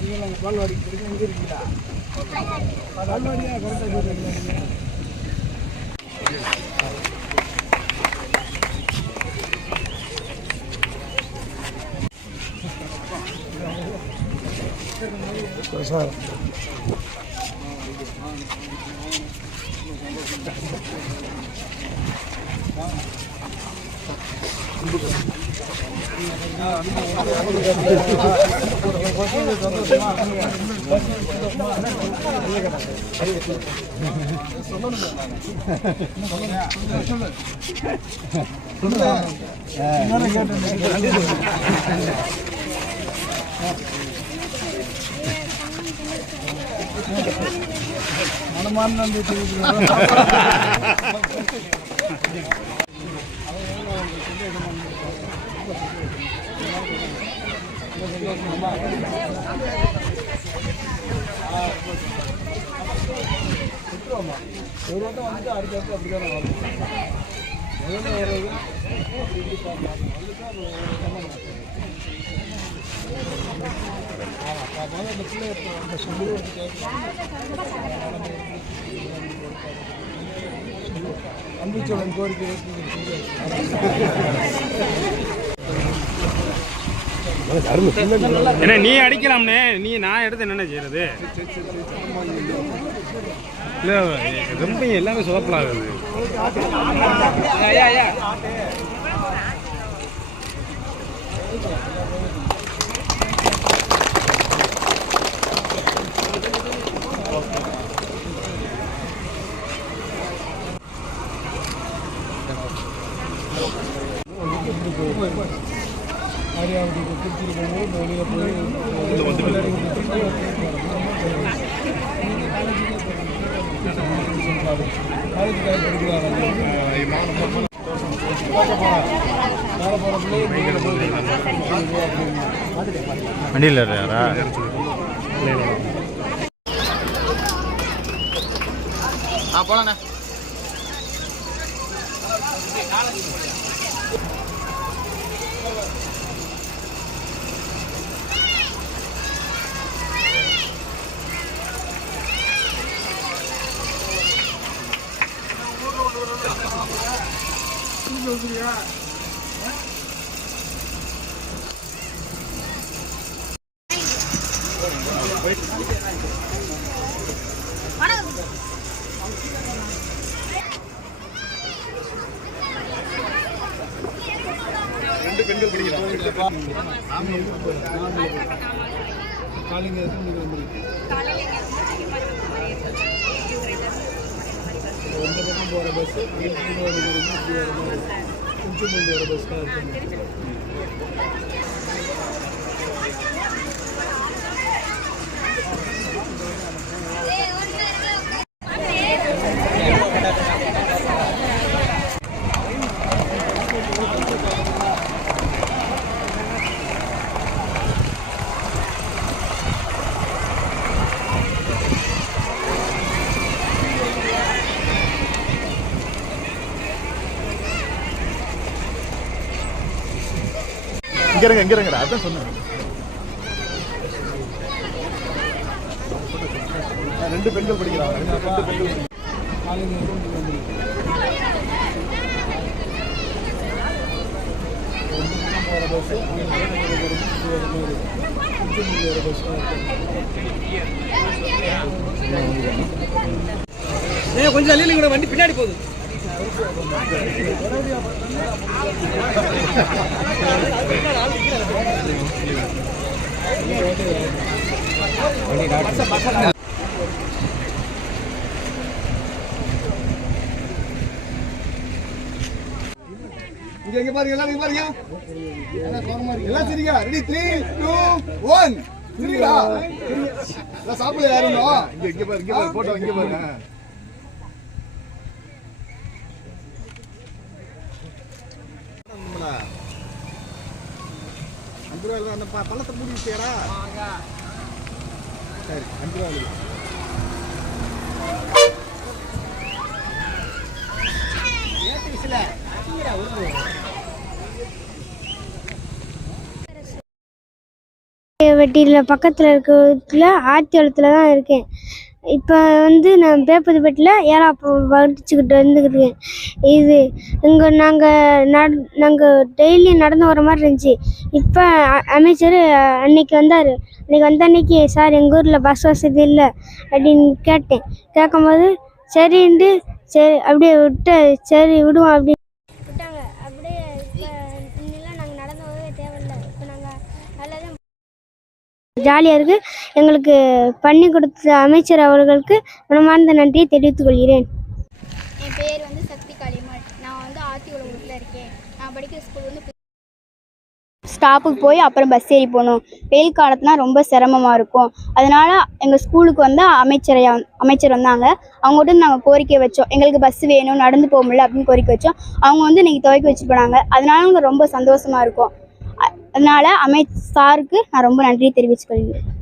இங்கே நாங்கள் பால்வாடி இருக்கீங்க இங்கே இருக்கீங்களா பால்வாடியா கரெக்டாக சொல்கிறீங்களா சார் Thank you. மனமான நன்றி தெரிவிக்கிறேன் செய்ய கல்லம் அன்புச்சோழன் கோரிக்கை என்ன நீ அடிக்கலாம்னே. நீ நான் எடுத்து என்னென்ன செய்யறது? இல்லை ரொம்ப எல்லாமே சொதப்பலாகுது ஆரியாவுக்கு திருச்சியில் போகும்போது வெளியில் போய் காலேஜ் படிக்கிறாங்க ஆ போலாண்ணா காலிங்க நீங்கள் வந்துருக்கு இந்த போகிற பஸ்ஸு வீட்டுக்கு வர இப்படி வர மாதிரி கொஞ்சம் கொண்டு வர பஸ் தான் இருக்கு இங்க இருங்க இங்க இருங்க அதான் சொன்னேன். ரெண்டு பெண்கள் படிக்கிறாங்க. ரெண்டு பெண்கள் கொஞ்சம் தள்ளி கூட வண்டி பின்னாடி போகுது. இங்க இங்க பாருங்க எல்லாரும் இங்க பாருங்க. எல்லாம் சரிங்க. ரெடி த்ரீ டூ ஒன் சரிங்களா எல்லாம் சாப்பிடல யாரும் இங்க இங்க பாருங்க இங்க பாரு போட்டோ இங்க பாருங்க அஞ்சு ரூபாய் அந்த ப- பள்ளத்தை மூடி வச்சியாரா சரி அஞ்சு ரூபாய் வெட்டியில் பக்கத்தில் இருக்கிறதுல ஆத்தியோளத்தில் தான் இருக்கேன். இப்போ வந்து நான் பேப்பதிப்பட்டில் ஏழா படிச்சுக்கிட்டு வந்துக்கிட்டு இருக்கேன். இது இங்கே நாங்கள் நட நாங்கள் டெய்லி நடந்து வர மாதிரி இருந்துச்சு. இப்போ அமைச்சர் அன்னைக்கு வந்தார். அன்னைக்கு வந்த அன்னைக்கு சார் எங்கள் ஊரில் பஸ் வசதி இல்லை அப்படின்னு கேட்டேன். கேட்கும்போது சரின்ட்டு சரி அப்படியே விட்டு சரி விடுவோம் அப்படின்னு விட்டாங்க அப்படியே இப்போ இன்னெல்லாம் நாங்கள் நடந்து வரவே தேவையில்லை இப்போ நாங்கள் நல்லா ஜாலியாக இருக்குது எங்களுக்கு பண்ணி கொடுத்த அமைச்சர் அவர்களுக்கு மனமார்ந்த நன்றியை தெரிவித்துக் கொள்கிறேன். என் பேர் வந்து சக்தி களிமட் நான் வந்து ஆத்தி உலகத்தில் இருக்கேன். நான் படிக்கிற ஸ்கூல் வந்து ஸ்டாப்புக்கு போய் அப்புறம் பஸ் ஏறி போகணும். வெயில் காலத்துனா ரொம்ப சிரமமாக இருக்கும். அதனால எங்கள் ஸ்கூலுக்கு வந்து அமைச்சரையா அமைச்சர் வந்தாங்க. அவங்ககிட்ட நாங்கள் கோரிக்கை வச்சோம். எங்களுக்கு பஸ் வேணும் நடந்து போக முடியல அப்படின்னு கோரிக்கை வச்சோம். அவங்க வந்து இன்னைக்கு துவைக்க வச்சுட்டு போனாங்க அதனால ரொம்ப சந்தோஷமாக இருக்கும். அதனால அமை சாருக்கு நான் ரொம்ப நன்றி தெரிவித்துக் கொள்கிறேன்